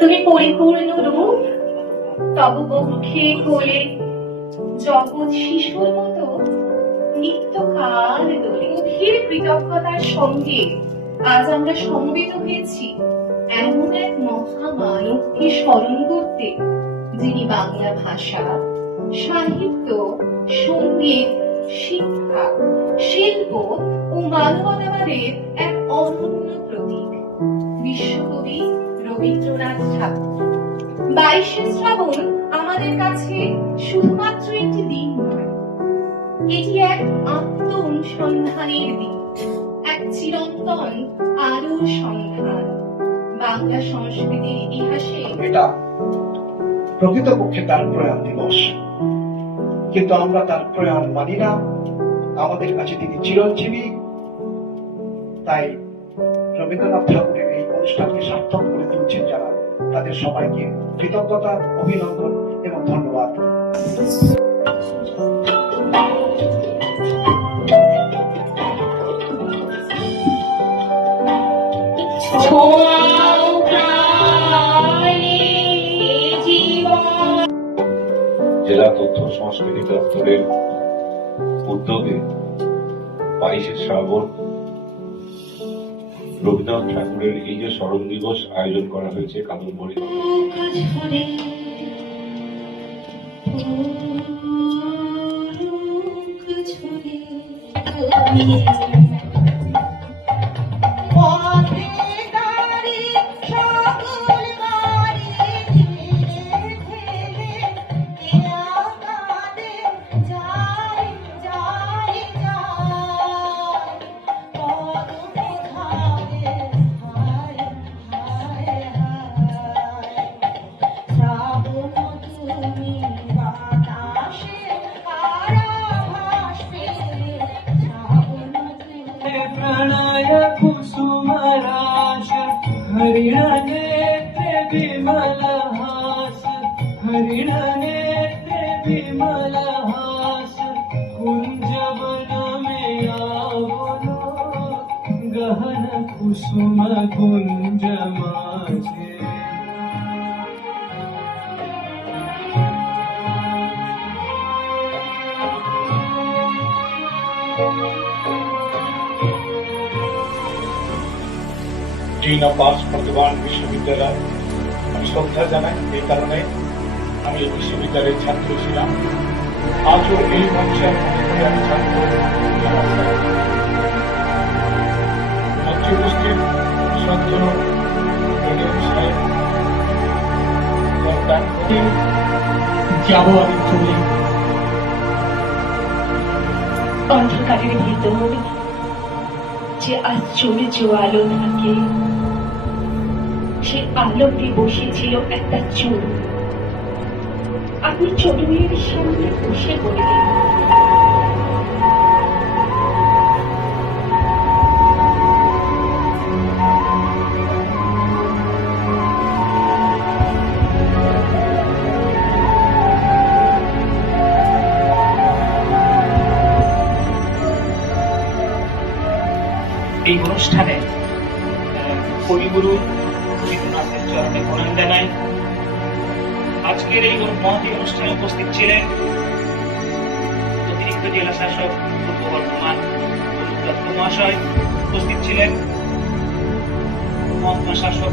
তুমি পরিপূর্ণ রূপ, তব বক্ষে কোলে জগৎ শিশুর মতো নিত্যকাল দোলে। গভীর কৃতজ্ঞতার সঙ্গে আজ আমরা সমবেত হয়েছি এমন এক মহামানবকে স্মরণ করতে, যিনি বাংলা ভাষা, সাহিত্য, সঙ্গীত, শিক্ষা, শিল্প ও মানবতাবাদের এক অনন্য প্রতীক, বিশ্বকবি রবীন্দ্রনাথ ঠাকুর। 22শে শ্রাবণ আমাদের কাছে শুধুমাত্র একটি দিন নয়, এটি এক আত্ম অনুসন্ধানের দিন, এক চিরন্তন আলো সন্ধান। বাংলা সংস্কৃতির ইতিহাসে এটা প্রকৃতপক্ষে তার প্রয়াণ দিবস, কিন্তু আমরা তার প্রয়াণ মানি না। আমাদের কাছে তিনি চিরঞ্জীবী। তাই রবীন্দ্রনাথ ঠাকুরের এই অনুষ্ঠানকে সার্থক করে তুলছেন যারা, তাদের সবাইকে কৃতজ্ঞতা, অভিনন্দন এবং ধন্যবাদ। জেলা তথ্য সংস্কৃতি দপ্তরের উদ্যোগে 22শে শ্রাবণ রবীন্দ্রনাথ ঠাকুরের এই যে স্মরণ দিবস আয়োজন করা হয়েছে কাদম্বরী। प्रणय कुसुमराश हरिणनेत्रे विमलहास, हरिणनेत्रे विमलहास, कुंजवन में आवलो गहन कुसुम कुंज माझे। পাস বর্তমান বিশ্ববিদ্যালয় আমি শ্রদ্ধা জানাই। এই কারণে আমি এই বিশ্ববিদ্যালয়ের ছাত্র ছিলাম। আজও এই মঞ্চে আমি ছাত্র। মঞ্চে উপস্থিত যাব আমি চলে অন্ধকারের ভিতর, যে আশ্চর্য আলো থাকে, সে আলোতে বসেছিল একটা চোর। আমি চোরের সামনে বসে পড়লাম। এই অনুষ্ঠানে কবিগুরু রবীন্দ্রনাথের চরণে প্রণাম জানাই। আজকের এই মহতী অনুষ্ঠানে উপস্থিত ছিলেন অতিরিক্ত জেলা শাসক পূর্ব বর্ধমান অনুপ দত্ত মহাশয়, উপস্থিত ছিলেন মহকুমা শাসক